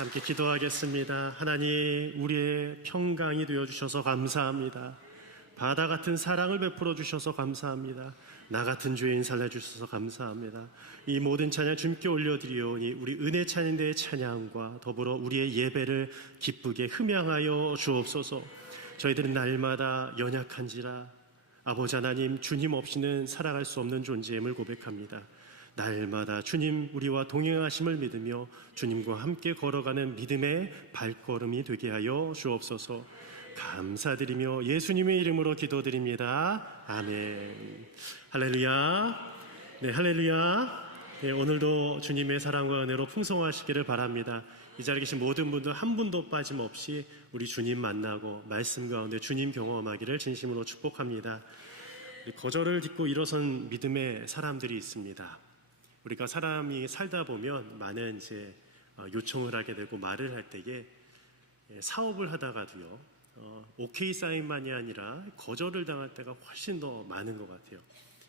함께 기도하겠습니다. 하나님, 우리의 평강이 되어주셔서 감사합니다. 바다 같은 사랑을 베풀어 주셔서 감사합니다. 나 같은 죄인 살려주셔서 감사합니다. 이 모든 찬양 주님께 올려드리오니 우리 은혜 찬양대의 찬양과 더불어 우리의 예배를 기쁘게 흠양하여 주옵소서. 저희들은 날마다 연약한지라 아버지 하나님, 주님 없이는 살아갈 수 없는 존재임을 고백합니다. 날마다 주님 우리와 동행하심을 믿으며 주님과 함께 걸어가는 믿음의 발걸음이 되게 하여 주옵소서. 감사드리며 예수님의 이름으로 기도드립니다. 아멘. 할렐루야. 네, 할렐루야. 네, 오늘도 주님의 사랑과 은혜로 풍성하시기를 바랍니다. 이 자리에 계신 모든 분들 한 분도 빠짐없이 우리 주님 만나고 말씀 가운데 주님 경험하기를 진심으로 축복합니다. 거절을 딛고 일어선 믿음의 사람들이 있습니다. 우리가 사람이 살다 보면 많은 이제 요청을 하게 되고 말을 할 때에 사업을 하다가도요, 오케이 사인만이 아니라 거절을 당할 때가 훨씬 더 많은 것 같아요.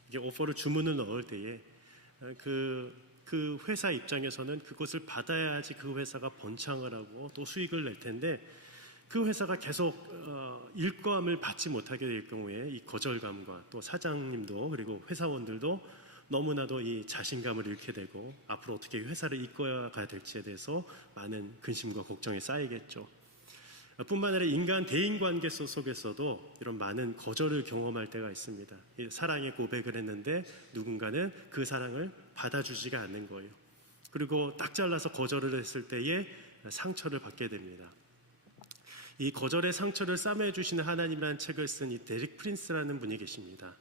이게 오퍼를 주문을 넣을 때에 그 회사 입장에서는 그것을 받아야지 그 회사가 번창을 하고 또 수익을 낼 텐데 그 회사가 계속 일감을 받지 못하게 될 경우에 이 거절감과 또 사장님도 그리고 회사원들도 너무나도 이 자신감을 잃게 되고 앞으로 어떻게 회사를 이끌어가야 될지에 대해서 많은 근심과 걱정이 쌓이겠죠. 뿐만 아니라 인간 대인관계 속에서도 이런 많은 거절을 경험할 때가 있습니다. 사랑의 고백을 했는데 누군가는 그 사랑을 받아주지가 않는 거예요. 그리고 딱 잘라서 거절을 했을 때에 상처를 받게 됩니다. 이 거절의 상처를 싸매주시는 하나님이라는 책을 쓴 이 데릭 프린스라는 분이 계십니다.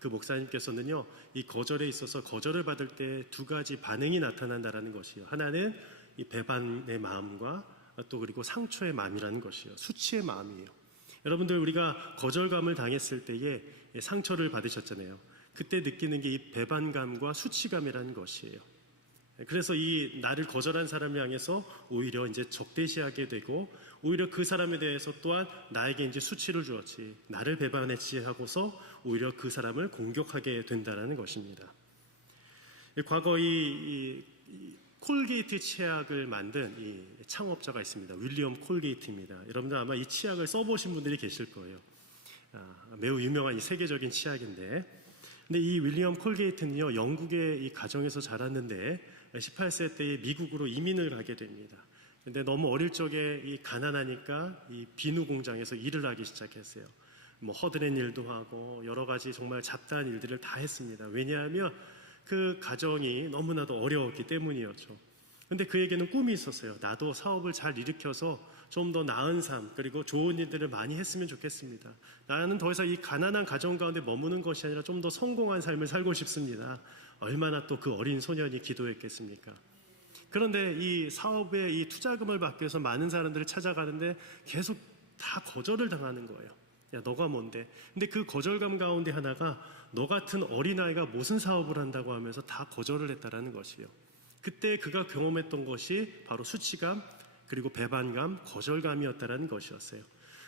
그 목사님께서는요, 이 거절에 있어서 거절을 받을 때 두 가지 반응이 나타난다라는 것이요. 하나는 이 배반의 마음과 또 그리고 상처의 마음이라는 것이요. 수치의 마음이에요. 여러분들, 우리가 거절감을 당했을 때에 상처를 받으셨잖아요. 그때 느끼는 게 이 배반감과 수치감이라는 것이에요. 그래서 이 나를 거절한 사람을 향해서 오히려 이제 적대시하게 되고 오히려 그 사람에 대해서 또한 나에게 이제 수치를 주었지, 나를 배반했지 하고서 오히려 그 사람을 공격하게 된다는 것입니다. 과거 이 콜게이트 치약을 만든 이 창업자가 있습니다. 윌리엄 콜게이트입니다. 여러분들 아마 이 치약을 써보신 분들이 계실 거예요. 매우 유명한 이 세계적인 치약인데, 근데 이 윌리엄 콜게이트는요, 영국의 이 가정에서 자랐는데 18세 때에 미국으로 이민을 가게 됩니다. 근데 너무 어릴 적에 이 가난하니까 이 비누 공장에서 일을 하기 시작했어요. 뭐 허드렛 일도 하고 여러 가지 정말 잡다한 일들을 다 했습니다. 왜냐하면 그 가정이 너무나도 어려웠기 때문이었죠. 근데 그에게는 꿈이 있었어요. 나도 사업을 잘 일으켜서 좀 더 나은 삶, 그리고 좋은 일들을 많이 했으면 좋겠습니다. 나는 더 이상 이 가난한 가정 가운데 머무는 것이 아니라 좀 더 성공한 삶을 살고 싶습니다. 얼마나 또 그 어린 소년이 기도했겠습니까? 그런데 이 사업에 이 투자금을 받기 위해서 많은 사람들을 찾아가는데 계속 다 거절을 당하는 거예요. 야, 너가 뭔데? 근데 그 거절감 가운데 하나가 너 같은 어린아이가 무슨 사업을 한다고 하면서 다 거절을 했다라는 것이에요. 그때 그가 경험했던 것이 바로 수치감, 그리고 배반감, 거절감이었다라는 것이었어요.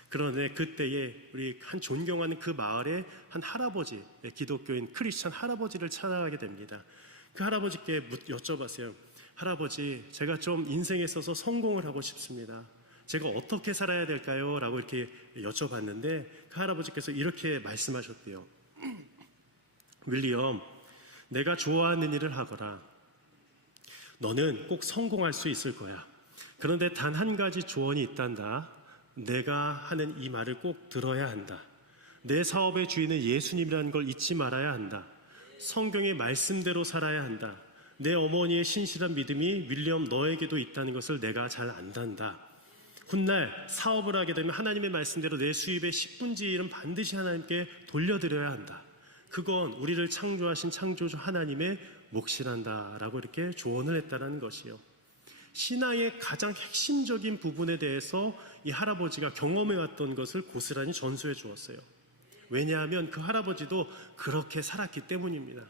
그런데 그때에 우리 한 존경하는 그 마을의 한 할아버지, 기독교인 크리스찬 할아버지를 찾아가게 됩니다. 그 할아버지께 여쭤봤어요. 할아버지, 제가 좀 인생에 있어서 성공을 하고 싶습니다. 제가 어떻게 살아야 될까요? 라고 이렇게 여쭤봤는데 그 할아버지께서 이렇게 말씀하셨대요. 윌리엄, 내가 좋아하는 일을 하거라. 너는 꼭 성공할 수 있을 거야. 그런데 단 한 가지 조언이 있단다. 내가 하는 이 말을 꼭 들어야 한다. 내 사업의 주인은 예수님이라는 걸 잊지 말아야 한다. 성경의 말씀대로 살아야 한다. 내 어머니의 신실한 믿음이 윌리엄 너에게도 있다는 것을 내가 잘 안단다. 훗날 사업을 하게 되면 하나님의 말씀대로 내 수입의 10분의 1은 반드시 하나님께 돌려드려야 한다. 그건 우리를 창조하신 창조주 하나님의 몫이란다 라고 이렇게 조언을 했다는 것이요. 신앙의 가장 핵심적인 부분에 대해서 이 할아버지가 경험해왔던 것을 고스란히 전수해 주었어요. 왜냐하면 그 할아버지도 그렇게 살았기 때문입니다.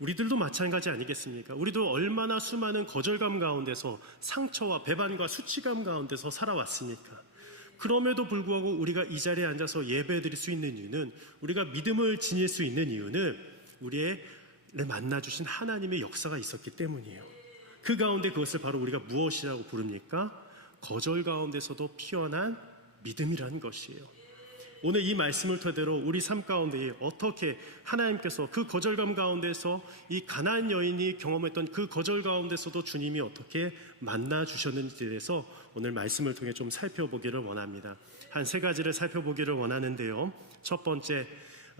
우리들도 마찬가지 아니겠습니까? 우리도 얼마나 수많은 거절감 가운데서 상처와 배반과 수치감 가운데서 살아왔습니까? 그럼에도 불구하고 우리가 이 자리에 앉아서 예배드릴 수 있는 이유는, 우리가 믿음을 지닐 수 있는 이유는 우리의 만나주신 하나님의 역사가 있었기 때문이에요. 그 가운데 그것을 바로 우리가 무엇이라고 부릅니까? 거절 가운데서도 피어난 믿음이라는 것이에요. 오늘 이 말씀을 토대로 우리 삶 가운데 어떻게 하나님께서 그 거절감 가운데서 이 가나안 여인이 경험했던 그 거절 가운데서도 주님이 어떻게 만나 주셨는지에 대해서 오늘 말씀을 통해 좀 살펴보기를 원합니다. 한 세 가지를 살펴보기를 원하는데요. 첫 번째,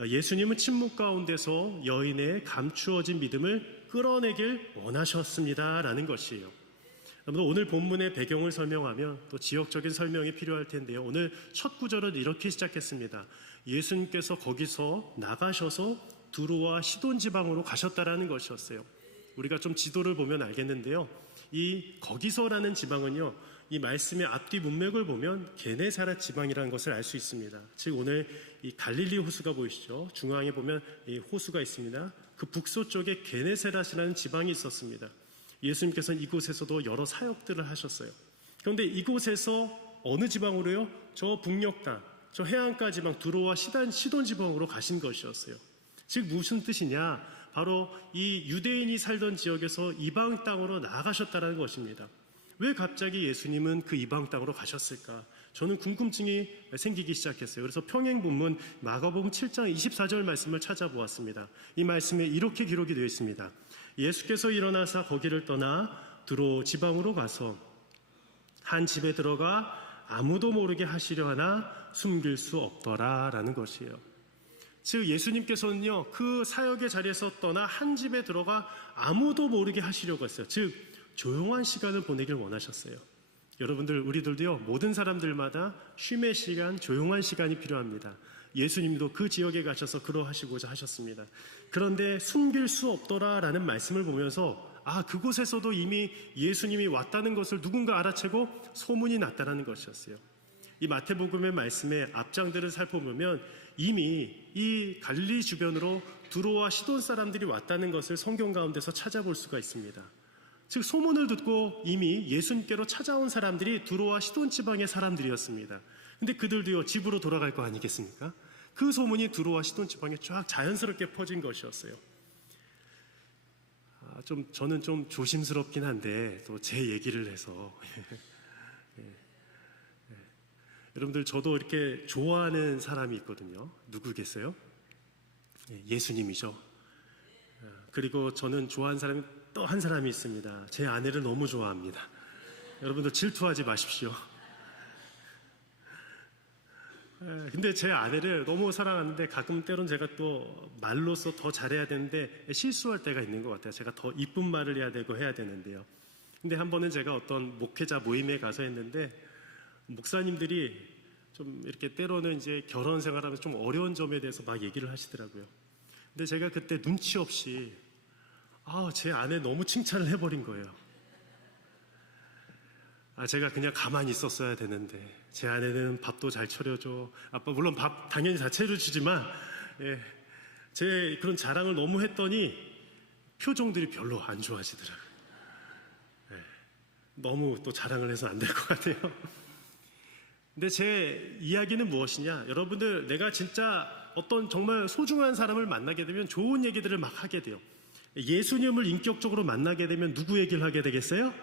예수님은 침묵 가운데서 여인의 감추어진 믿음을 끌어내길 원하셨습니다라는 것이에요. 오늘 본문의 배경을 설명하면 또 지역적인 설명이 필요할 텐데요. 오늘 첫 구절은 이렇게 시작했습니다. 예수님께서 거기서 나가셔서 두로와 시돈 지방으로 가셨다라는 것이었어요. 우리가 좀 지도를 보면 알겠는데요. 이 거기서라는 지방은요, 이 말씀의 앞뒤 문맥을 보면 게네사렛 지방이라는 것을 알 수 있습니다. 즉 오늘 이 갈릴리 호수가 보이시죠? 중앙에 보면 이 호수가 있습니다. 그 북서쪽에 게네사렛이라는 지방이 있었습니다. 예수님께서는 이곳에서도 여러 사역들을 하셨어요. 그런데 이곳에서 어느 지방으로요? 저 북녘 땅, 저 해안가 지방 두로와 시돈 지방으로 가신 것이었어요. 즉 무슨 뜻이냐? 바로 이 유대인이 살던 지역에서 이방 땅으로 나아가셨다는 것입니다. 왜 갑자기 예수님은 그 이방 땅으로 가셨을까? 저는 궁금증이 생기기 시작했어요. 그래서 평행본문 마가복음 7장 24절 말씀을 찾아보았습니다. 이 말씀에 이렇게 기록이 되어 있습니다. 예수께서 일어나사 거기를 떠나 두로 지방으로 가서 한 집에 들어가 아무도 모르게 하시려 하나 숨길 수 없더라 라는 것이에요. 즉 예수님께서는요, 그 사역의 자리에서 떠나 한 집에 들어가 아무도 모르게 하시려고 했어요. 즉 조용한 시간을 보내길 원하셨어요. 여러분들, 우리들도요, 모든 사람들마다 쉼의 시간, 조용한 시간이 필요합니다. 예수님도 그 지역에 가셔서 그러하시고자 하셨습니다. 그런데 숨길 수 없더라라는 말씀을 보면서 그곳에서도 이미 예수님이 왔다는 것을 누군가 알아채고 소문이 났다는 것이었어요. 이 마태복음의 말씀의 앞장들을 살펴보면 이미 이 갈릴리 주변으로 두로와 시돈 사람들이 왔다는 것을 성경 가운데서 찾아볼 수가 있습니다. 즉 소문을 듣고 이미 예수님께로 찾아온 사람들이 두로와 시돈 지방의 사람들이었습니다. 근데 그들도요, 집으로 돌아갈 거 아니겠습니까? 그 소문이 두로와 시돈 지방에 쫙 자연스럽게 퍼진 것이었어요. 저는 좀 조심스럽긴 한데 또 제 얘기를 해서 여러분들, 저도 이렇게 좋아하는 사람이 있거든요. 누구겠어요? 예수님이죠. 그리고 저는 좋아하는 사람이 또 한 사람이 있습니다. 제 아내를 너무 좋아합니다. 여러분들 질투하지 마십시오. 근데 제 아내를 너무 사랑하는데 가끔 때론 제가 또 말로써 더 잘해야 되는데 실수할 때가 있는 것 같아요. 제가 더 이쁜 말을 해야 되고 해야 되는데요. 근데 한 번은 제가 어떤 목회자 모임에 가서 했는데 목사님들이 좀 이렇게 때로는 이제 결혼 생활하면서 좀 어려운 점에 대해서 막 얘기를 하시더라고요. 근데 제가 그때 눈치 없이 제 아내 너무 칭찬을 해버린 거예요. 제가 그냥 가만히 있었어야 되는데 제 아내는 밥도 잘 차려줘. 아빠 물론 밥 당연히 다 차려주지만 제 그런 자랑을 너무 했더니 표정들이 별로 안 좋아지더라고요. 너무 또 자랑을 해서 안 될 것 같아요. 근데 제 이야기는 무엇이냐? 여러분들, 내가 진짜 어떤 정말 소중한 사람을 만나게 되면 좋은 얘기들을 막 하게 돼요. 예수님을 인격적으로 만나게 되면 누구 얘기를 하게 되겠어요?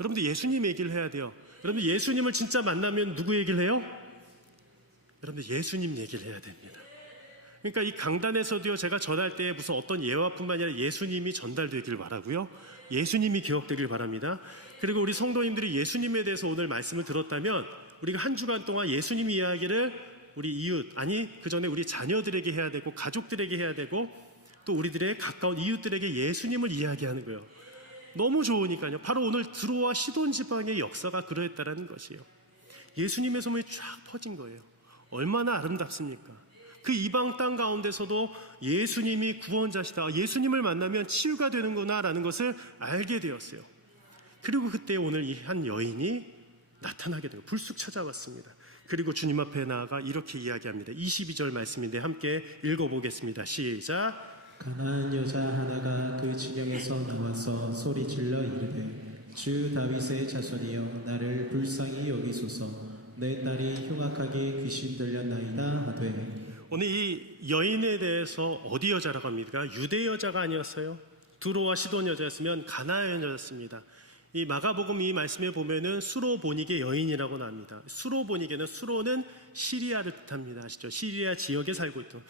여러분들, 예수님 얘기를 해야 돼요. 여러분들, 예수님을 진짜 만나면 누구 얘기를 해요? 여러분들, 예수님 얘기를 해야 됩니다. 그러니까 이 강단에서도요, 제가 전할 때 무슨 어떤 예화뿐만 아니라 예수님이 전달되길 바라고요, 예수님이 기억되길 바랍니다. 그리고 우리 성도님들이 예수님에 대해서 오늘 말씀을 들었다면 우리가 한 주간 동안 예수님 이야기를 우리 이웃, 그 전에 우리 자녀들에게 해야 되고 가족들에게 해야 되고 또 우리들의 가까운 이웃들에게 예수님을 이야기하는 거예요. 너무 좋으니까요. 바로 오늘 두로와 시돈 지방의 역사가 그러했다라는 것이에요. 예수님의 소문이 쫙 퍼진 거예요. 얼마나 아름답습니까? 그 이방 땅 가운데서도 예수님이 구원자시다, 예수님을 만나면 치유가 되는구나 라는 것을 알게 되었어요. 그리고 그때 오늘 이 한 여인이 나타나게 되고 불쑥 찾아왔습니다. 그리고 주님 앞에 나아가 이렇게 이야기합니다. 22절 말씀인데 함께 읽어보겠습니다. 시작. 가나안 여자 하나가 그 지경에서 나와서 소리질러 이르되 주 다윗의 자손이여 나를 불쌍히 여기소서 내 딸이 흉악하게 귀신 들렸나이다 하되. 오늘 이 여인에 대해서 어디 여자라고 합니까? 유대 여자가 아니었어요. 두로와 시돈 여자였으면 가나안 여자였습니다. 이 마가복음 이 말씀에 보면은 수로보니게 여인이라고 나옵니다. 수로보니게는 수로는 시리아를 뜻합니다. 아시죠? 시리아 지역에 살고 있던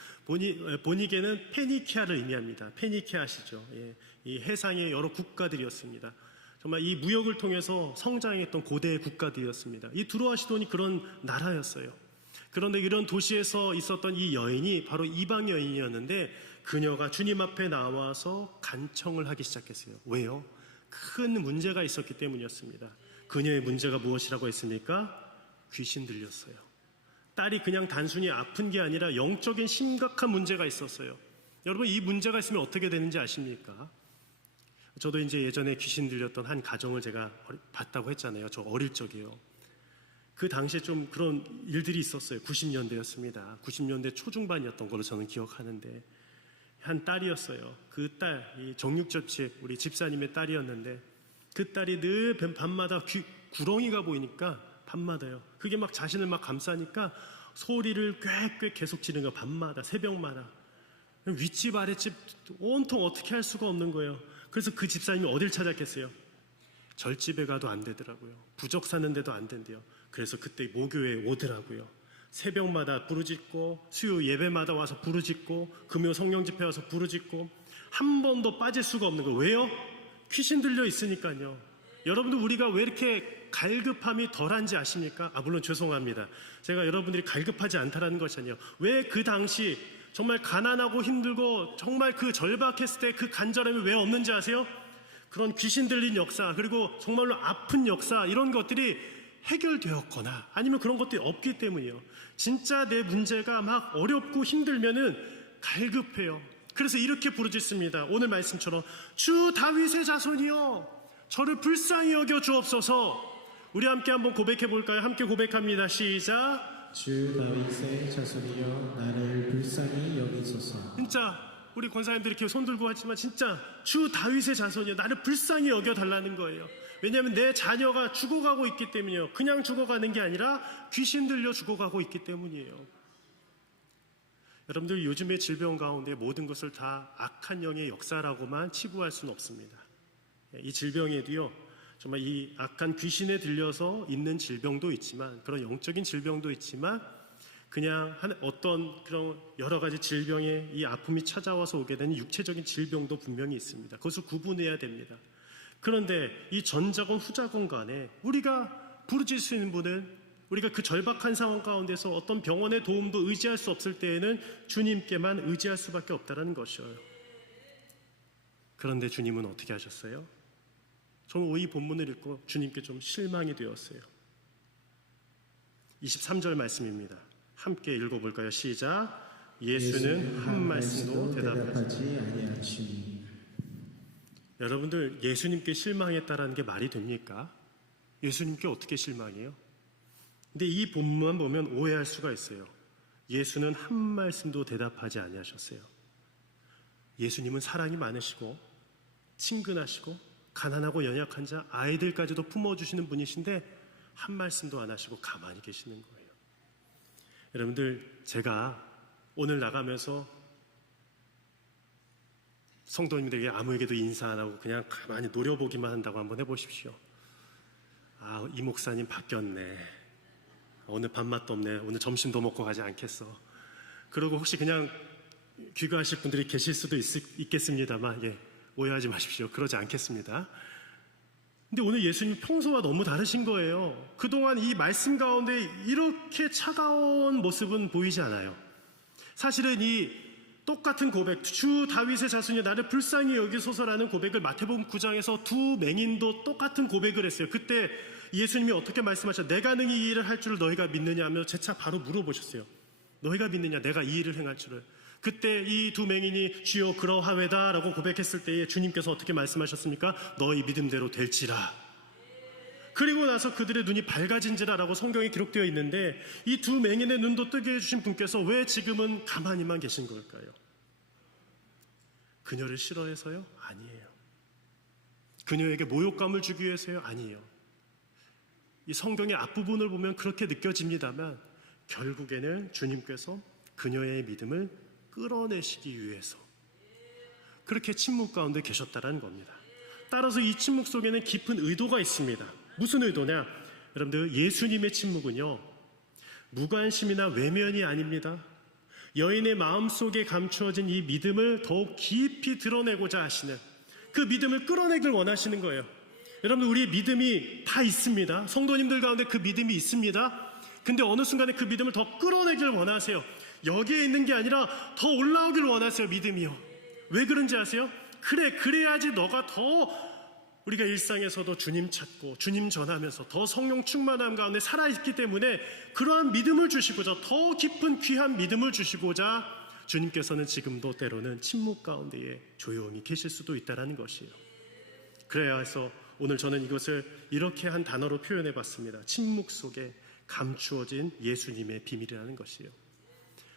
보니게는 페니키아를 의미합니다. 페니키아 아시죠? 예, 이 해상의 여러 국가들이었습니다. 정말 이 무역을 통해서 성장했던 고대 국가들이었습니다. 이 두로아시돈이 그런 나라였어요. 그런데 이런 도시에서 있었던 이 여인이 바로 이방 여인이었는데 그녀가 주님 앞에 나와서 간청을 하기 시작했어요. 왜요? 큰 문제가 있었기 때문이었습니다. 그녀의 문제가 무엇이라고 했습니까? 귀신 들렸어요. 딸이 그냥 단순히 아픈 게 아니라 영적인 심각한 문제가 있었어요. 여러분, 이 문제가 있으면 어떻게 되는지 아십니까? 저도 이제 예전에 귀신 들렸던 한 가정을 제가 봤다고 했잖아요. 저 어릴 적이요. 그 당시에 좀 그런 일들이 있었어요. 90년대였습니다. 90년대 초중반이었던 걸로 저는 기억하는데 한 딸이었어요. 그 딸, 이 정육접집 우리 집사님의 딸이었는데 그 딸이 늘 밤마다 구렁이가 보이니까 밤마다요. 그게 막 자신을 막 감싸니까 소리를 꽥꽥 계속 지르는 거 밤마다 새벽마다 윗집 아랫집 온통 어떻게 할 수가 없는 거예요. 그래서 그 집사님이 어딜 찾았겠어요? 절집에 가도 안 되더라고요. 부적 사는데도 안 된대요. 그래서 그때 모교에 오더라고요. 새벽마다 부르짖고 수요 예배마다 와서 부르짖고 금요 성령 집회 와서 부르짖고 한 번도 빠질 수가 없는 거예요. 왜요? 귀신 들려 있으니까요. 여러분들 우리가 왜 이렇게 갈급함이 덜한지 아십니까? 물론 죄송합니다. 제가 여러분들이 갈급하지 않다라는 것이 아니에요. 왜 그 당시 정말 가난하고 힘들고 정말 그 절박했을 때 그 간절함이 왜 없는지 아세요? 그런 귀신 들린 역사 그리고 정말로 아픈 역사 이런 것들이 해결되었거나 아니면 그런 것들이 없기 때문이에요. 진짜 내 문제가 막 어렵고 힘들면은 갈급해요. 그래서 이렇게 부르짖습니다. 오늘 말씀처럼 주 다윗의 자손이여 저를 불쌍히 여겨 주옵소서. 우리 함께 한번 고백해 볼까요? 함께 고백합니다. 시작. 주 다윗의 자손이여 나를 불쌍히 여기소서. 진짜 우리 권사님들이 이렇게 손 들고 하지만 진짜 주 다윗의 자손이여 나를 불쌍히 여겨 달라는 거예요. 왜냐하면 내 자녀가 죽어가고 있기 때문이에요. 그냥 죽어가는 게 아니라 귀신 들려 죽어가고 있기 때문이에요. 여러분들 요즘의 질병 가운데 모든 것을 다 악한 영의 역사라고만 치부할 수는 없습니다. 이 질병에도요 정말 이 악한 귀신에 들려서 있는 질병도 있지만 그런 영적인 질병도 있지만 그냥 어떤 그런 여러 가지 질병의 이 아픔이 찾아와서 오게 되는 육체적인 질병도 분명히 있습니다. 그것을 구분해야 됩니다. 그런데 이 전자건 후자건 간에 우리가 부르짖을 수 있는 분은 우리가 그 절박한 상황 가운데서 어떤 병원의 도움도 의지할 수 없을 때에는 주님께만 의지할 수밖에 없다는 것이에요. 그런데 주님은 어떻게 하셨어요? 저는 이 본문을 읽고 주님께 좀 실망이 되었어요. 23절 말씀입니다. 함께 읽어볼까요? 시작. 예수는 한 말씀도 대답하지 아니하시니. 여러분들 예수님께 실망했다라는 게 말이 됩니까? 예수님께 어떻게 실망해요? 근데 이 본문만 보면 오해할 수가 있어요. 예수는 한 말씀도 대답하지 아니하셨어요. 예수님은 사랑이 많으시고 친근하시고 가난하고 연약한 자 아이들까지도 품어주시는 분이신데 한 말씀도 안 하시고 가만히 계시는 거예요. 여러분들 제가 오늘 나가면서 성도님들에게 아무에게도 인사 안 하고 그냥 가만히 노려보기만 한다고 한번 해보십시오. 이 목사님 바뀌었네. 오늘 밥맛도 없네. 오늘 점심도 먹고 가지 않겠어. 그리고 혹시 그냥 귀가하실 분들이 계실 수도 있겠습니다만 오해하지 마십시오. 그러지 않겠습니다. 근데 오늘 예수님 평소와 너무 다르신 거예요. 그동안 이 말씀 가운데 이렇게 차가운 모습은 보이지 않아요. 사실은 이 똑같은 고백, 주 다윗의 자손이 나를 불쌍히 여기소서라는 고백을 마태복음 9장에서 두 맹인도 똑같은 고백을 했어요. 그때 예수님이 어떻게 말씀하셨어요? 내가 능히 이 일을 할 줄을 너희가 믿느냐 하며 재차 바로 물어보셨어요. 너희가 믿느냐? 내가 이 일을 행할 줄을. 그때 이 두 맹인이 주여 그러하외다 라고 고백했을 때에 주님께서 어떻게 말씀하셨습니까? 너희 믿음대로 될지라. 그리고 나서 그들의 눈이 밝아진지라 라고 성경에 기록되어 있는데 이 두 맹인의 눈도 뜨게 해주신 분께서 왜 지금은 가만히만 계신 걸까요? 그녀를 싫어해서요? 아니에요. 그녀에게 모욕감을 주기 위해서요? 아니에요. 이 성경의 앞부분을 보면 그렇게 느껴집니다만 결국에는 주님께서 그녀의 믿음을 끌어내시기 위해서 그렇게 침묵 가운데 계셨다는 겁니다. 따라서 이 침묵 속에는 깊은 의도가 있습니다. 무슨 의도냐? 여러분들, 예수님의 침묵은요, 무관심이나 외면이 아닙니다. 여인의 마음속에 감추어진 이 믿음을 더욱 깊이 드러내고자 하시는, 그 믿음을 끌어내길 원하시는 거예요. 여러분, 우리 믿음이 다 있습니다. 성도님들 가운데 그 믿음이 있습니다. 근데 어느 순간에 그 믿음을 더 끌어내길 원하세요. 여기에 있는 게 아니라 더 올라오길 원하세요. 믿음이요. 왜 그런지 아세요? 그래야지 너가 더, 우리가 일상에서도 주님 찾고 주님 전하면서 더 성령 충만함 가운데 살아있기 때문에 그러한 믿음을 주시고자, 더 깊은 귀한 믿음을 주시고자 주님께서는 지금도 때로는 침묵 가운데에 조용히 계실 수도 있다는 것이에요. 그래야 해서 오늘 저는 이것을 이렇게 한 단어로 표현해 봤습니다. 침묵 속에 감추어진 예수님의 비밀이라는 것이에요.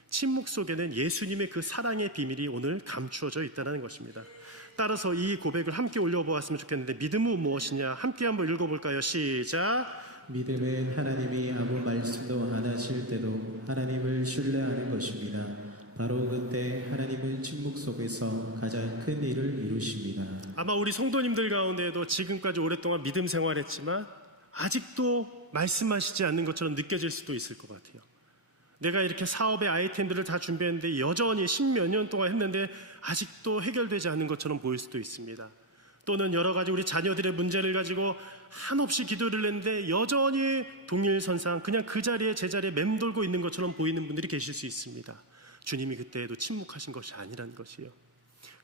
침묵 속에는 예수님의 그 사랑의 비밀이 오늘 감추어져 있다는 것입니다. 따라서 이 고백을 함께 올려보았으면 좋겠는데, 믿음은 무엇이냐? 함께 한번 읽어볼까요? 시작. 믿음은 하나님이 아무 말씀도 안 하실 때도 하나님을 신뢰하는 것입니다. 바로 그때 하나님은 침묵 속에서 가장 큰 일을 이루십니다. 아마 우리 성도님들 가운데에도 지금까지 오랫동안 믿음 생활했지만 아직도 말씀하시지 않는 것처럼 느껴질 수도 있을 것 같아요. 내가 이렇게 사업의 아이템들을 다 준비했는데 여전히 십몇 년 동안 했는데 아직도 해결되지 않는 것처럼 보일 수도 있습니다. 또는 여러 가지 우리 자녀들의 문제를 가지고 한없이 기도를 했는데 여전히 동일선상 그냥 그 자리에 제자리에 맴돌고 있는 것처럼 보이는 분들이 계실 수 있습니다. 주님이 그때에도 침묵하신 것이 아니라는 것이에요.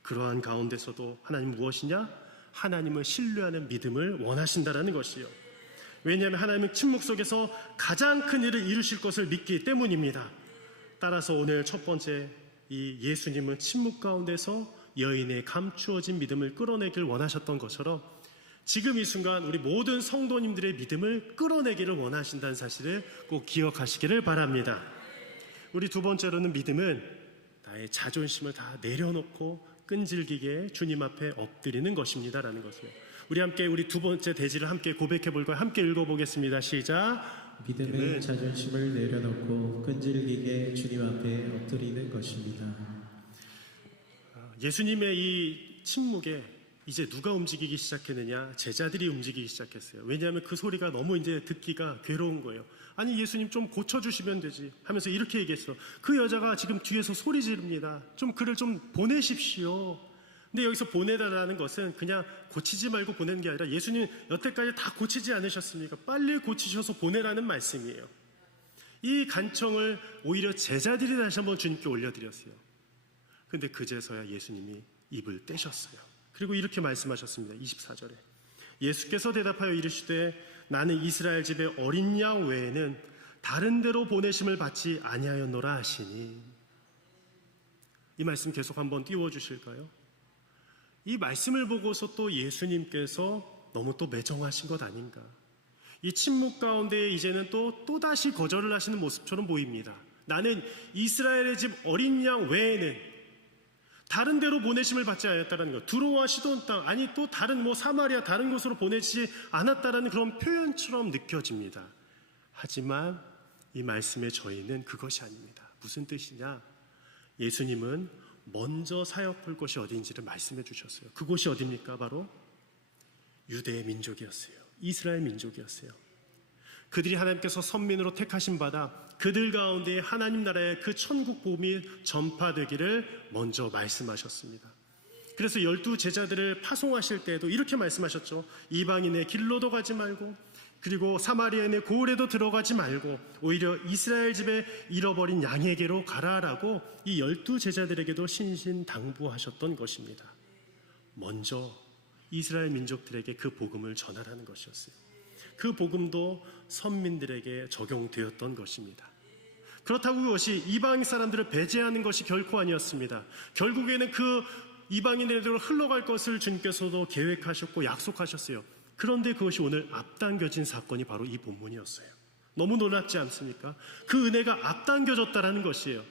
그러한 가운데서도 하나님 무엇이냐? 하나님을 신뢰하는 믿음을 원하신다라는 것이에요. 왜냐하면 하나님은 침묵 속에서 가장 큰 일을 이루실 것을 믿기 때문입니다. 따라서 오늘 첫 번째, 이 예수님은 침묵 가운데서 여인의 감추어진 믿음을 끌어내길 원하셨던 것처럼 지금 이 순간 우리 모든 성도님들의 믿음을 끌어내기를 원하신다는 사실을 꼭 기억하시기를 바랍니다. 우리 두 번째로는 믿음은 나의 자존심을 다 내려놓고 끈질기게 주님 앞에 엎드리는 것입니다라는 것이에요. 우리 함께 우리 두 번째 대지를 함께 고백해 볼 거예요. 함께 읽어보겠습니다. 시작. 믿음은 자존심을 내려놓고 끈질기게 주님 앞에 엎드리는 것입니다. 예수님의 이 침묵에 이제 누가 움직이기 시작했느냐? 제자들이 움직이기 시작했어요. 왜냐하면 그 소리가 너무 이제 듣기가 괴로운 거예요. 아니, 예수님 좀 고쳐주시면 되지 하면서 이렇게 얘기했어. 그 여자가 지금 뒤에서 소리 지릅니다. 좀 그를 좀 보내십시오. 근데 여기서 보내다라는 것은 그냥 고치지 말고 보내는 게 아니라 예수님 여태까지 다 고치지 않으셨습니까? 빨리 고치셔서 보내라는 말씀이에요. 이 간청을 오히려 제자들이 다시 한번 주님께 올려드렸어요. 근데 그제서야 예수님이 입을 떼셨어요. 그리고 이렇게 말씀하셨습니다. 24절에 예수께서 대답하여 이르시되 나는 이스라엘 집의 어린 양 외에는 다른 데로 보내심을 받지 아니하였노라 하시니. 이 말씀 계속 한번 띄워주실까요? 이 말씀을 보고서 또 예수님께서 너무 또 매정하신 것 아닌가. 이 침묵 가운데 이제는 또다시 거절을 하시는 모습처럼 보입니다. 나는 이스라엘의 집 어린 양 외에는 다른 데로 보내심을 받지 않았다는 것. 두로와 시돈 땅, 아니 또 다른 사마리아 다른 곳으로 보내지 않았다라는 그런 표현처럼 느껴집니다. 하지만 이 말씀의 저희는 그것이 아닙니다. 무슨 뜻이냐? 예수님은 먼저 사역할 곳이 어디인지를 말씀해 주셨어요. 그곳이 어디입니까? 바로 유대의 민족이었어요. 이스라엘 민족이었어요. 그들이 하나님께서 선민으로 택하신 바다, 그들 가운데 하나님 나라의 그 천국 복음이 전파되기를 먼저 말씀하셨습니다. 그래서 12 제자들을 파송하실 때에도 이렇게 말씀하셨죠. 이방인의 길로도 가지 말고, 그리고 사마리아인의 고을에도 들어가지 말고 오히려 이스라엘 집에 잃어버린 양에게로 가라라고 이 12 제자들에게도 신신당부하셨던 것입니다. 먼저 이스라엘 민족들에게 그 복음을 전하라는 것이었어요. 그 복음도 선민들에게 적용되었던 것입니다. 그렇다고 그것이 이방 사람들을 배제하는 것이 결코 아니었습니다. 결국에는 그 이방인들로 흘러갈 것을 주님께서도 계획하셨고 약속하셨어요. 그런데 그것이 오늘 앞당겨진 사건이 바로 이 본문이었어요. 너무 놀랍지 않습니까? 그 은혜가 앞당겨졌다라는 것이에요.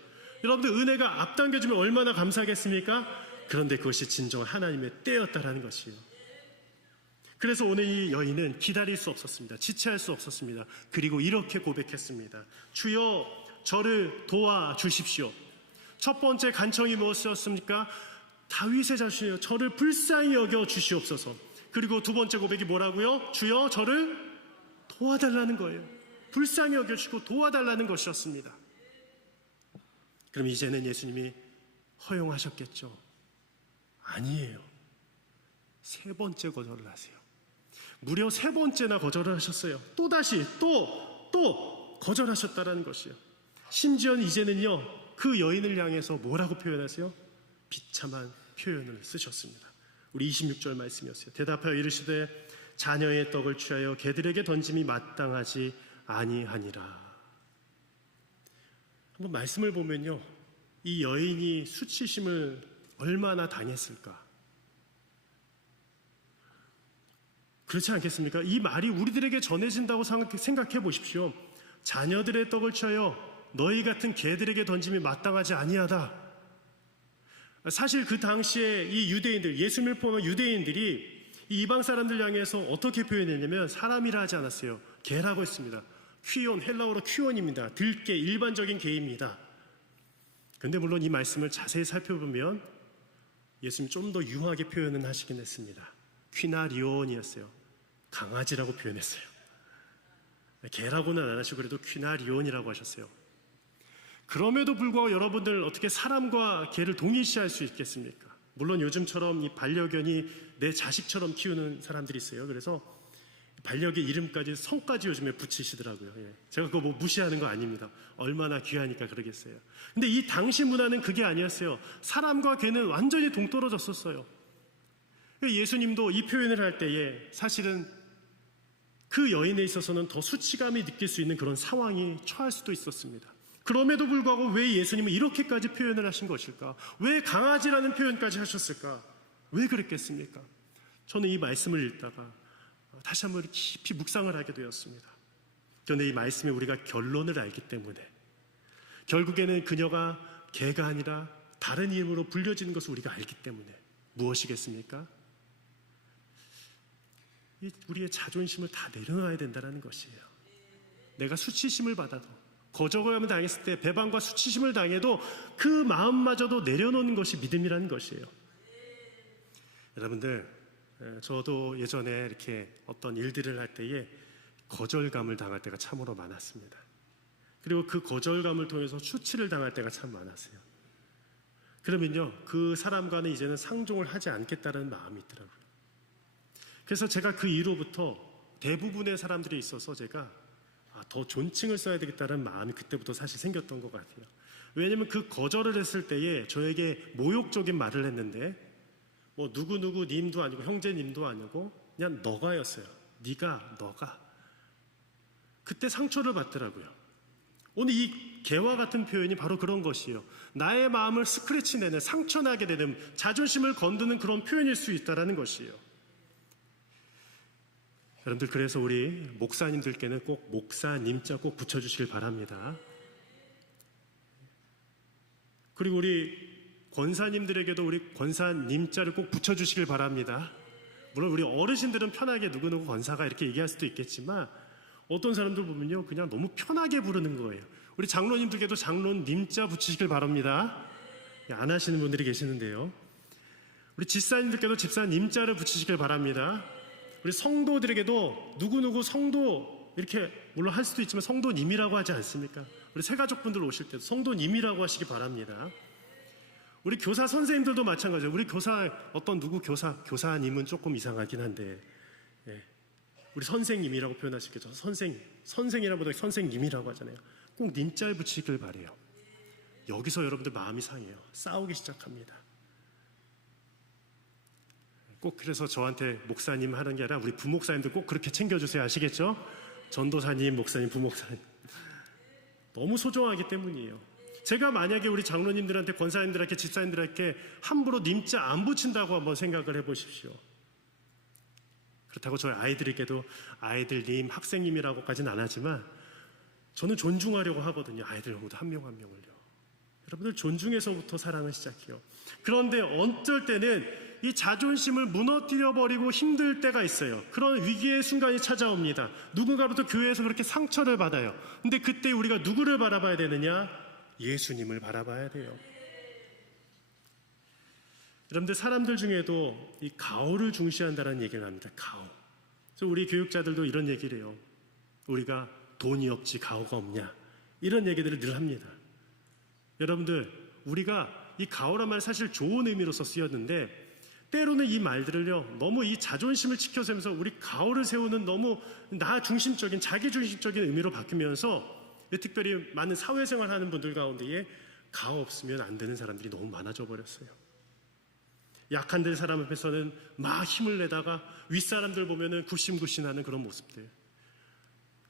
여러분들, 은혜가 앞당겨지면 얼마나 감사하겠습니까? 그런데 그것이 진정한 하나님의 때였다라는 것이에요. 그래서 오늘 이 여인은 기다릴 수 없었습니다. 지체할 수 없었습니다. 그리고 이렇게 고백했습니다. 주여, 저를 도와주십시오. 첫 번째 간청이 무엇이었습니까? 다윗의 자손이여, 저를 불쌍히 여겨 주시옵소서. 그리고 두 번째 고백이 뭐라고요? 주여 저를 도와달라는 거예요. 불쌍히 여겨주시고 도와달라는 것이었습니다. 그럼 이제는 예수님이 허용하셨겠죠? 아니에요. 세 번째 거절을 하세요. 무려 세 번째나 거절을 하셨어요. 또다시 또 거절하셨다라는 것이요. 심지어는 이제는요, 그 여인을 향해서 뭐라고 표현하세요? 비참한 표현을 쓰셨습니다. 우리 26절 말씀이었어요. 대답하여 이르시되 자녀의 떡을 취하여 개들에게 던짐이 마땅하지 아니하니라. 한번 말씀을 보면요, 이 여인이 수치심을 얼마나 당했을까? 그렇지 않겠습니까? 이 말이 우리들에게 전해진다고 생각해 보십시오. 자녀들의 떡을 취하여 너희 같은 개들에게 던짐이 마땅하지 아니하다. 사실 그 당시에 이 유대인들, 예수님을 포함한 유대인들이 이 이방 사람들 향해서 어떻게 표현했냐면 사람이라 하지 않았어요. 개라고 했습니다. 퀴온, 헬라어로 퀴온입니다. 들개, 일반적인 개입니다. 근데 물론 이 말씀을 자세히 살펴보면 예수님 좀 더 유하게 표현은 하시긴 했습니다. 퀴나리온이었어요. 강아지라고 표현했어요. 개라고는 안 하시고 그래도 퀴나리온이라고 하셨어요. 그럼에도 불구하고 여러분들 어떻게 사람과 개를 동일시할 수 있겠습니까? 물론 요즘처럼 이 반려견이 내 자식처럼 키우는 사람들이 있어요. 그래서 반려견 이름까지 성까지 요즘에 붙이시더라고요. 제가 그거 뭐 무시하는 거 아닙니다. 얼마나 귀하니까 그러겠어요. 근데 이 당시 문화는 그게 아니었어요. 사람과 개는 완전히 동떨어졌었어요. 예수님도 이 표현을 할 때에 사실은 그 여인에 있어서는 더 수치감이 느낄 수 있는 그런 상황이 처할 수도 있었습니다. 그럼에도 불구하고 왜 예수님은 이렇게까지 표현을 하신 것일까? 왜 강아지라는 표현까지 하셨을까? 왜 그랬겠습니까? 저는 이 말씀을 읽다가 다시 한번 깊이 묵상을 하게 되었습니다. 그런데 이 말씀에 우리가 결론을 알기 때문에 결국에는 그녀가 개가 아니라 다른 이름으로 불려지는 것을 우리가 알기 때문에 무엇이겠습니까? 우리의 자존심을 다 내려놔야 된다는 것이에요. 내가 수치심을 받아도 거절감을 당했을 때 배반과 수치심을 당해도 그 마음마저도 내려놓는 것이 믿음이라는 것이에요. 여러분들, 저도 예전에 이렇게 어떤 일들을 할 때에 거절감을 당할 때가 참으로 많았습니다. 그리고 그 거절감을 통해서 수치를 당할 때가 참 많았어요. 그러면요, 그 사람과는 이제는 상종을 하지 않겠다는 마음이 있더라고요. 그래서 제가 그 이후로부터 대부분의 사람들이 있어서 제가 더 존칭을 써야 되겠다는 마음이 그때부터 사실 생겼던 것 같아요. 왜냐하면 그 거절을 했을 때에 저에게 모욕적인 말을 했는데 뭐 누구누구 님도 아니고 형제님도 아니고 그냥 너가였어요. 네가, 너가. 그때 상처를 받더라고요. 오늘 이 개와 같은 표현이 바로 그런 것이에요. 나의 마음을 스크래치 내는, 상처나게 되는, 자존심을 건드는 그런 표현일 수 있다는 것이에요. 여러분들, 그래서 우리 목사님들께는 꼭 목사님자 꼭 붙여주시길 바랍니다. 그리고 우리 권사님들에게도 우리 권사님자를 꼭 붙여주시길 바랍니다. 물론 우리 어르신들은 편하게 누구누구 권사가 이렇게 얘기할 수도 있겠지만 어떤 사람들 보면요 그냥 너무 편하게 부르는 거예요. 우리 장로님들께도 장로님자 붙이시길 바랍니다. 안 하시는 분들이 계시는데요. 우리 집사님들께도 집사님자를 붙이시길 바랍니다. 우리 성도들에게도 누구누구 성도 이렇게 물론 할 수도 있지만 성도님이라고 하지 않습니까? 우리 새가족분들 오실 때도 성도님이라고 하시기 바랍니다. 우리 교사 선생님들도 마찬가지예요. 우리 교사 어떤 누구 교사님은 조금 이상하긴 한데 우리 선생님이라고 표현하시겠죠. 선생이라보다 선생님이라고 하잖아요. 꼭 님자에 붙이길 바래요. 여기서 여러분들 마음이 상해요. 싸우기 시작합니다. 꼭 그래서 저한테 목사님 하는 게 아니라 우리 부목사님들 꼭 그렇게 챙겨주세요. 아시겠죠? 전도사님, 목사님, 부목사님 너무 소중하기 때문이에요. 제가 만약에 우리 장로님들한테, 권사님들한테, 집사님들한테 함부로 님자 안 붙인다고 한번 생각을 해보십시오. 그렇다고 저희 아이들에게도 아이들님, 학생님이라고까지는 안 하지만 저는 존중하려고 하거든요. 아이들 모두 한 명 한 명을요. 여러분들 존중에서부터 사랑을 시작해요. 그런데 어쩔 때는 이 자존심을 무너뜨려버리고 힘들 때가 있어요. 그런 위기의 순간이 찾아옵니다. 누군가로부터 교회에서 그렇게 상처를 받아요. 근데 그때 우리가 누구를 바라봐야 되느냐? 예수님을 바라봐야 돼요. 여러분들 사람들 중에도 이 가오를 중시한다는 얘기를 합니다. 가오. 그래서 우리 교육자들도 이런 얘기를 해요. 우리가 돈이 없지 가오가 없냐 이런 얘기들을 늘 합니다. 여러분들 우리가 이 가오란 말 사실 좋은 의미로서 쓰였는데 때로는 이 말들을요 너무 이 자존심을 지켜세우면서 우리 가오를 세우는 너무 나 중심적인 자기 중심적인 의미로 바뀌면서 특별히 많은 사회생활 하는 분들 가운데에 가오 없으면 안 되는 사람들이 너무 많아져 버렸어요. 약한 들 사람 앞에서는 막 힘을 내다가 윗사람들 보면은 굽신굽신하는 그런 모습들,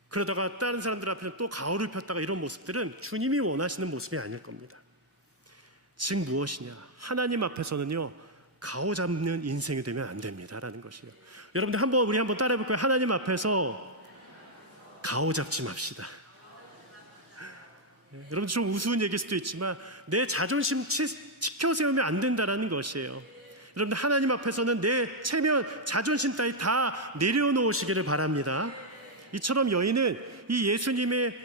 그러다가 다른 사람들 앞에서 또 가오를 폈다가 이런 모습들은 주님이 원하시는 모습이 아닐 겁니다. 즉 무엇이냐, 하나님 앞에서는요 가오 잡는 인생이 되면 안 됩니다라는 것이에요. 여러분들 우리 한번 따라해 볼까요? 하나님 앞에서 가오 잡지 맙시다. 여러분 좀 우스운 얘기일 수도 있지만 내 자존심 지켜 세우면 안 된다라는 것이에요. 여러분들 하나님 앞에서는 내 체면, 자존심 따위 다 내려놓으시기를 바랍니다. 이처럼 여인은 이 예수님의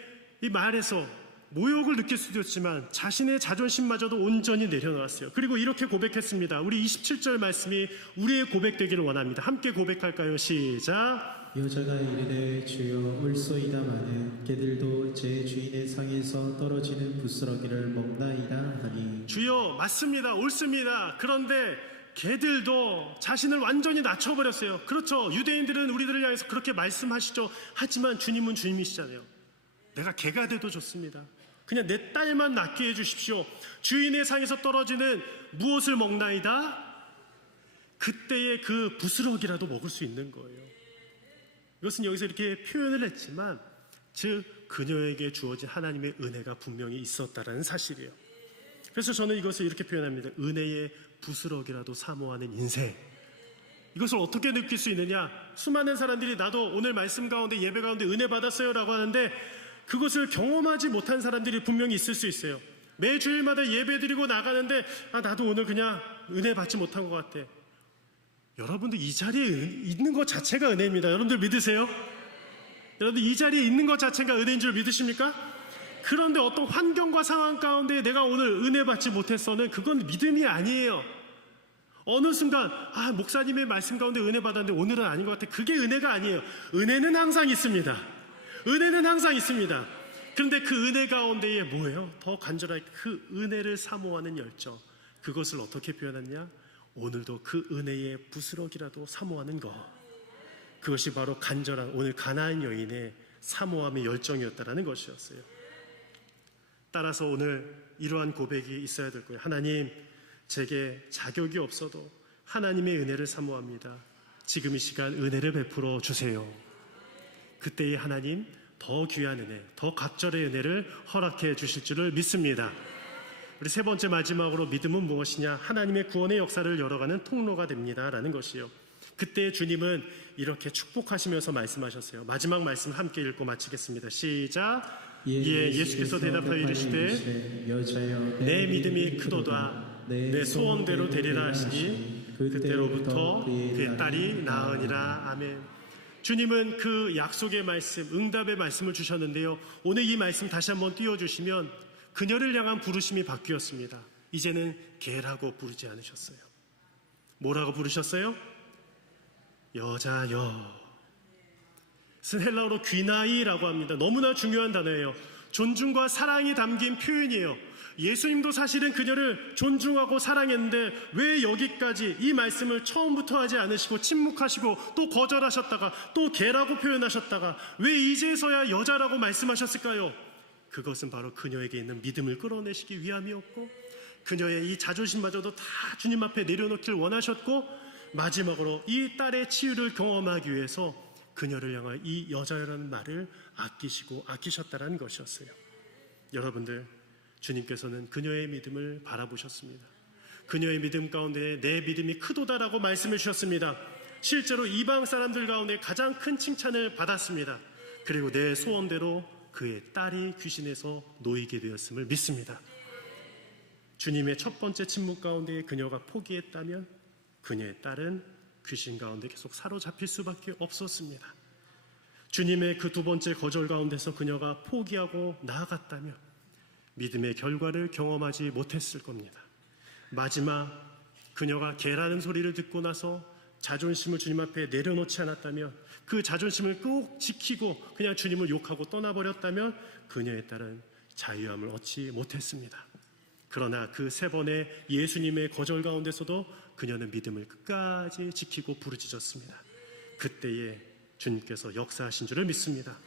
이 말에서 모욕을 느낄 수도 있지만 자신의 자존심마저도 온전히 내려놓았어요. 그리고 이렇게 고백했습니다. 우리 27절 말씀이 우리의 고백되기를 원합니다. 함께 고백할까요? 시작. 여자가 이르되 주여 올소이다마는 개들도 제 주인의 상에서 떨어지는 부스러기를 먹나이다 하니. 주여 맞습니다. 옳습니다. 그런데 개들도 자신을 완전히 낮춰버렸어요. 그렇죠. 유대인들은 우리들을 향해서 그렇게 말씀하시죠. 하지만 주님은 주님이시잖아요. 내가 개가 돼도 좋습니다. 그냥 내 딸만 낫게 해주십시오. 주인의 상에서 떨어지는 무엇을 먹나이다? 그때의 그 부스러기라도 먹을 수 있는 거예요. 이것은 여기서 이렇게 표현을 했지만 즉 그녀에게 주어진 하나님의 은혜가 분명히 있었다라는 사실이에요. 그래서 저는 이것을 이렇게 표현합니다. 은혜의 부스러기라도 사모하는 인생. 이것을 어떻게 느낄 수 있느냐? 수많은 사람들이 나도 오늘 말씀 가운데 예배 가운데 은혜 받았어요 라고 하는데 그것을 경험하지 못한 사람들이 분명히 있을 수 있어요. 매 주일마다 예배 드리고 나가는데 나도 오늘 그냥 은혜 받지 못한 것 같아. 여러분들 이 자리에 있는 것 자체가 은혜입니다. 여러분들 믿으세요? 여러분들 이 자리에 있는 것 자체가 은혜인 줄 믿으십니까? 그런데 어떤 환경과 상황 가운데 내가 오늘 은혜 받지 못했어는 그건 믿음이 아니에요. 어느 순간 목사님의 말씀 가운데 은혜 받았는데 오늘은 아닌 것 같아. 그게 은혜가 아니에요. 은혜는 항상 있습니다. 은혜는 항상 있습니다. 그런데 그 은혜 가운데에 뭐예요? 더 간절하게 그 은혜를 사모하는 열정. 그것을 어떻게 표현하냐? 오늘도 그 은혜의 부스러기라도 사모하는 것. 그것이 바로 간절한 오늘 가나안 여인의 사모함의 열정이었다라는 것이었어요. 따라서 오늘 이러한 고백이 있어야 될 거예요. 하나님, 제게 자격이 없어도 하나님의 은혜를 사모합니다. 지금 이 시간 은혜를 베풀어 주세요. 그때의 하나님 더 귀한 은혜, 더 각절의 은혜를 허락해 주실 줄을 믿습니다. 우리 세 번째 마지막으로 믿음은 무엇이냐? 하나님의 구원의 역사를 열어가는 통로가 됩니다라는 것이요. 그때 주님은 이렇게 축복하시면서 말씀하셨어요. 마지막 말씀 함께 읽고 마치겠습니다. 시작. 예수께서 대답하여 이르시되 여자여 내 믿음이 크도다. 내 소원대로 되리라 하시니 그때로부터 그의 딸이 나으니라. 아멘. 주님은 그 약속의 말씀, 응답의 말씀을 주셨는데요. 오늘 이 말씀 다시 한번 띄워주시면 그녀를 향한 부르심이 바뀌었습니다. 이제는 개라고 부르지 않으셨어요. 뭐라고 부르셨어요? 여자여. 헬라어로 귀나이라고 합니다. 너무나 중요한 단어예요. 존중과 사랑이 담긴 표현이에요. 예수님도 사실은 그녀를 존중하고 사랑했는데 왜 여기까지 이 말씀을 처음부터 하지 않으시고 침묵하시고 또 거절하셨다가 또 개라고 표현하셨다가 왜 이제서야 여자라고 말씀하셨을까요? 그것은 바로 그녀에게 있는 믿음을 끌어내시기 위함이었고 그녀의 이 자존심마저도 다 주님 앞에 내려놓길 원하셨고 마지막으로 이 딸의 치유를 경험하기 위해서 그녀를 향하여 이 여자라는 말을 아끼시고 아끼셨다는 것이었어요. 여러분들, 주님께서는 그녀의 믿음을 바라보셨습니다. 그녀의 믿음 가운데 내 믿음이 크도다라고 말씀해 주셨습니다. 실제로 이방 사람들 가운데 가장 큰 칭찬을 받았습니다. 그리고 내 소원대로 그의 딸이 귀신에서 놓이게 되었음을 믿습니다. 주님의 첫 번째 침묵 가운데 그녀가 포기했다면 그녀의 딸은 귀신 가운데 계속 사로잡힐 수밖에 없었습니다. 주님의 그 두 번째 거절 가운데서 그녀가 포기하고 나아갔다면 믿음의 결과를 경험하지 못했을 겁니다. 마지막 그녀가 개라는 소리를 듣고 나서 자존심을 주님 앞에 내려놓지 않았다면, 그 자존심을 꼭 지키고 그냥 주님을 욕하고 떠나버렸다면 그녀의 딸은 자유함을 얻지 못했습니다. 그러나 그 3번의 예수님의 거절 가운데서도 그녀는 믿음을 끝까지 지키고 부르짖었습니다. 그때에 주님께서 역사하신 줄을 믿습니다.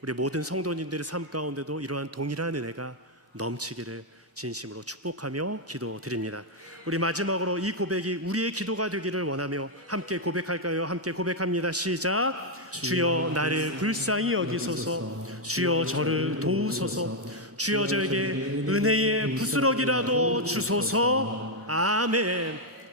우리 모든 성도님들의 삶 가운데도 이러한 동일한 은혜가 넘치기를 진심으로 축복하며 기도드립니다. 우리 마지막으로 이 고백이 우리의 기도가 되기를 원하며 함께 고백할까요? 함께 고백합니다. 시작. 주여 나를 불쌍히 여기소서. 주여 저를 도우소서. 주여 저에게 은혜의 부스러기라도 주소서. 아멘.